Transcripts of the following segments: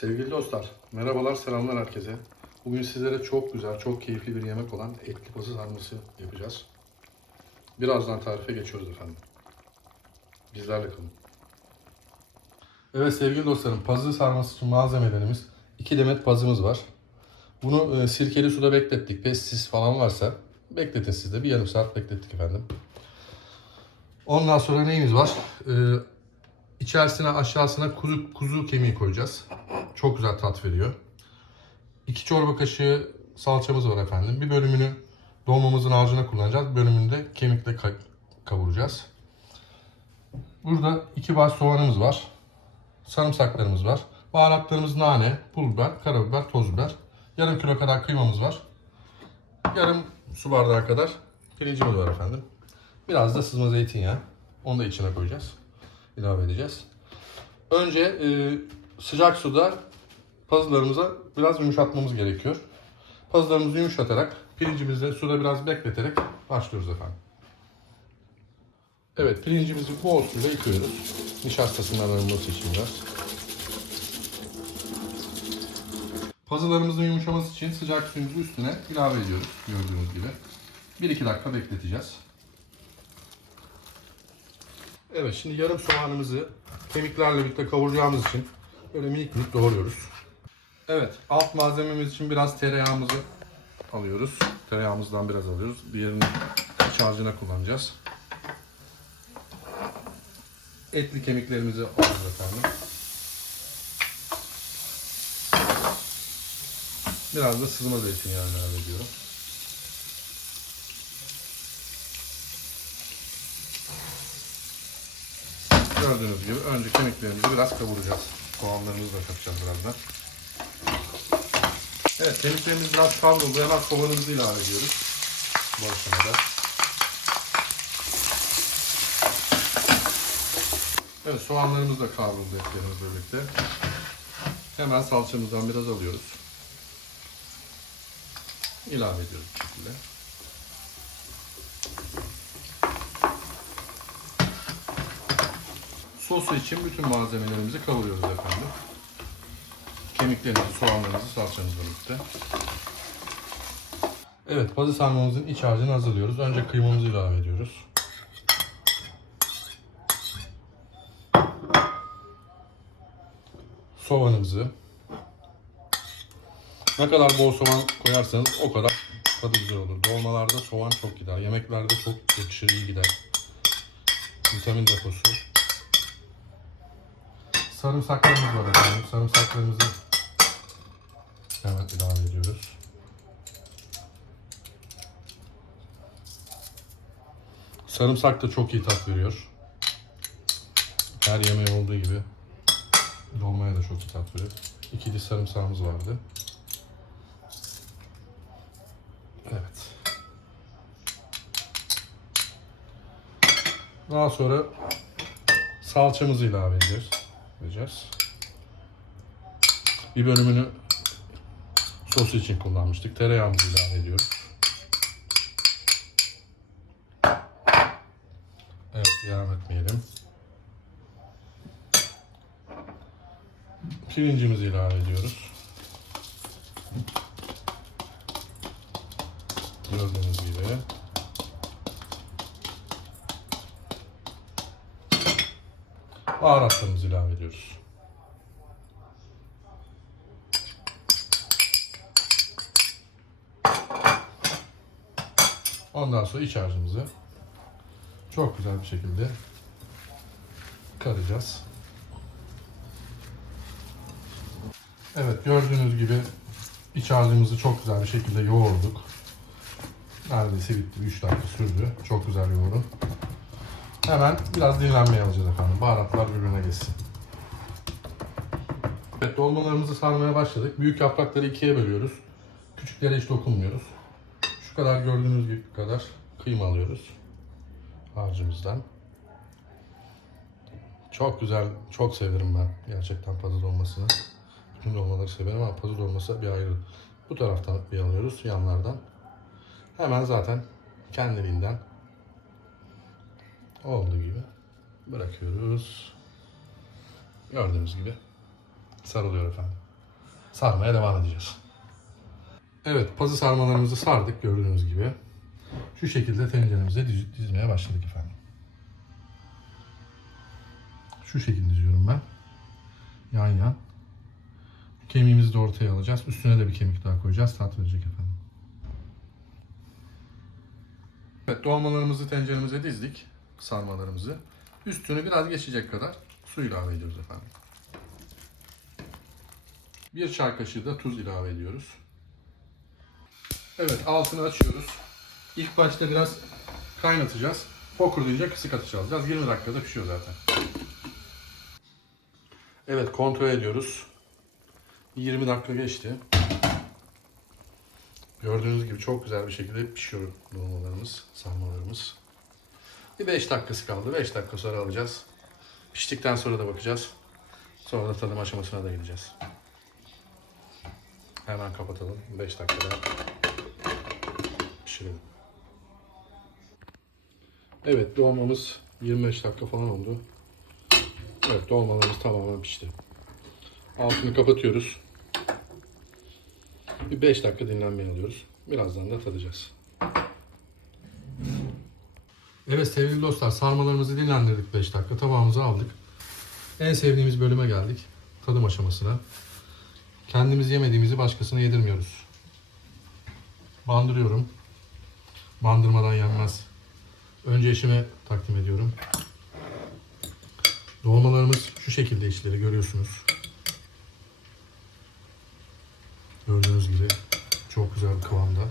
Sevgili dostlar, merhabalar, selamlar herkese. Bugün sizlere çok güzel, çok keyifli bir yemek olan etli pazı sarması yapacağız. Birazdan tarife geçiyoruz efendim. Bizlerle kalın. Evet sevgili dostlarım, pazı sarması için malzemelerimiz 2 demet pazımız var. Bunu e, sirkeli suda beklettik. Pestis falan varsa bekletin siz de. Bir yarım saat beklettik efendim. Ondan sonra neyimiz var? Ee, içerisine aşağısına kuzu, kuzu kemiği koyacağız. Çok güzel tat veriyor. 2 çorba kaşığı salçamız var efendim. Bir bölümünü dolmamızın harcına kullanacağız. Bir bölümünü de kemikle ka- kavuracağız. Burada 2 baş soğanımız var. Sarımsaklarımız var. Baharatlarımız nane, pul biber, karabiber, toz biber. Yarım kilo kadar kıymamız var. Yarım su bardağı kadar pirincimiz var efendim. Biraz da sızma zeytinyağı. Onu da içine koyacağız. İlave edeceğiz. Önce e, sıcak suda pazılarımıza biraz yumuşatmamız gerekiyor. Pazılarımızı yumuşatarak pirincimizi suda biraz bekleterek başlıyoruz efendim. Evet pirincimizi bol suyla yıkıyoruz. Nişastasından arınması için biraz. Pazılarımızın yumuşaması için sıcak suyumuzu üstüne ilave ediyoruz gördüğünüz gibi. 1-2 dakika bekleteceğiz. Evet şimdi yarım soğanımızı kemiklerle birlikte kavuracağımız için böyle minik minik doğruyoruz. Evet alt malzememiz için biraz tereyağımızı alıyoruz. Tereyağımızdan biraz alıyoruz. Diğerini iç harcına kullanacağız. Etli kemiklerimizi alıyoruz efendim. Biraz da sızma zeytinyağı ilave ediyorum. Gördüğünüz gibi önce kemiklerimizi biraz kavuracağız. Soğanlarımızı da katacağız birazdan. Evet kemiklerimiz biraz kavruldu. Hemen soğanımızı ilave ediyoruz. Bu aşamada. Evet soğanlarımız da kavruldu etlerimizle birlikte. Hemen salçamızdan biraz alıyoruz. İlave ediyoruz bu şekilde. Sosu için bütün malzemelerimizi kavuruyoruz efendim. Kemiklerimizi, soğanlarımızı, salçamızla birlikte. Evet, pazı sarmamızın iç harcını hazırlıyoruz. Önce kıymamızı ilave ediyoruz. Soğanımızı. Ne kadar bol soğan koyarsanız o kadar tadı güzel olur. Dolmalarda soğan çok gider. Yemeklerde çok yakışır, iyi gider. Vitamin deposu. Sarımsaklarımız var efendim. Sarımsaklarımızı hemen ilave ediyoruz. Sarımsak da çok iyi tat veriyor. Her yemeğe olduğu gibi dolmaya da çok iyi tat veriyor. İki diş sarımsağımız vardı. Evet. Daha sonra salçamızı ilave edeceğiz. edeceğiz. Bir bölümünü sos için kullanmıştık. Tereyağımızı ilave ediyoruz. Evet, devam etmeyelim. Pirincimizi ilave ediyoruz. Gördüğünüz gibi. Baharatlarımızı ilave ediyoruz. Ondan sonra iç harcımızı çok güzel bir şekilde karacağız. Evet gördüğünüz gibi iç harcımızı çok güzel bir şekilde yoğurduk. Neredeyse bitti. 3 dakika sürdü. Çok güzel yoğurun. Hemen biraz dinlenmeye alacağız efendim. Baharatlar birbirine geçsin. Evet dolmalarımızı sarmaya başladık. Büyük yaprakları ikiye bölüyoruz. Küçüklere hiç dokunmuyoruz. Şu kadar gördüğünüz gibi kadar kıyma alıyoruz. Harcımızdan. Çok güzel, çok severim ben gerçekten pazı dolmasını. Bütün dolmaları severim ama pazı dolması bir ayrı. Bu taraftan bir alıyoruz, yanlardan. Hemen zaten kendiliğinden olduğu gibi bırakıyoruz. Gördüğünüz gibi sarılıyor efendim. sarmaya devam edeceğiz. Evet pazı sarmalarımızı sardık gördüğünüz gibi. Şu şekilde tenceremize diz- dizmeye başladık efendim. Şu şekilde diziyorum ben. Yan yan. Kemiğimizi de ortaya alacağız. Üstüne de bir kemik daha koyacağız. Tat verecek efendim. Evet dolmalarımızı tenceremize dizdik. Sarmalarımızı. Üstünü biraz geçecek kadar su ilave ediyoruz efendim. Bir çay kaşığı da tuz ilave ediyoruz. Evet altını açıyoruz. İlk başta biraz kaynatacağız. Fokurdayınca kısık ateş alacağız. 20 dakikada pişiyor zaten. Evet kontrol ediyoruz. 20 dakika geçti. Gördüğünüz gibi çok güzel bir şekilde pişiyor dolmalarımız, sarmalarımız. Bir 5 dakikası kaldı. 5 dakika sonra alacağız. Piştikten sonra da bakacağız. Sonra da tadım aşamasına da gideceğiz. Hemen kapatalım. 5 dakikada pişirelim. Evet dolmamız 25 dakika falan oldu. Evet dolmalarımız tamamen pişti. Altını kapatıyoruz. Bir 5 dakika dinlenmeye alıyoruz. Birazdan da tadacağız. Evet sevgili dostlar sarmalarımızı dinlendirdik 5 dakika. Tabağımıza aldık. En sevdiğimiz bölüme geldik. Tadım aşamasına. Kendimiz yemediğimizi başkasına yedirmiyoruz. Bandırıyorum. Bandırmadan yenmez. Önce eşime takdim ediyorum. Dolmalarımız şu şekilde içleri görüyorsunuz. Gördüğünüz gibi çok güzel bir kıvamda.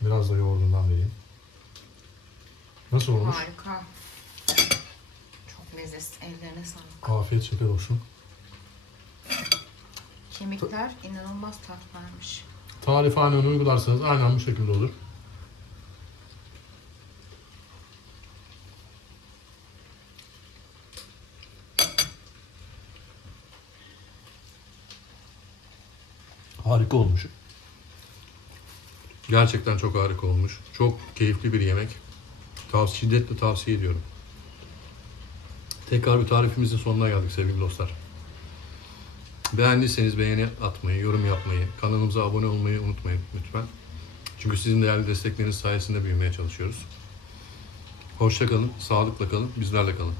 Biraz da yoğurdundan vereyim. Nasıl olmuş? Harika. Çok lezzetli. Ellerine sağlık. Afiyet şeker olsun. Kemikler inanılmaz tat vermiş. Tarifhaneni uygularsanız aynen bu şekilde olur. Harika olmuş. Gerçekten çok harika olmuş. Çok keyifli bir yemek. Tavsiye, şiddetle tavsiye ediyorum. Tekrar bir tarifimizin sonuna geldik sevgili dostlar. Beğendiyseniz beğeni atmayı, yorum yapmayı, kanalımıza abone olmayı unutmayın lütfen. Çünkü sizin değerli destekleriniz sayesinde büyümeye çalışıyoruz. Hoşça kalın, sağlıkla kalın, bizlerle kalın.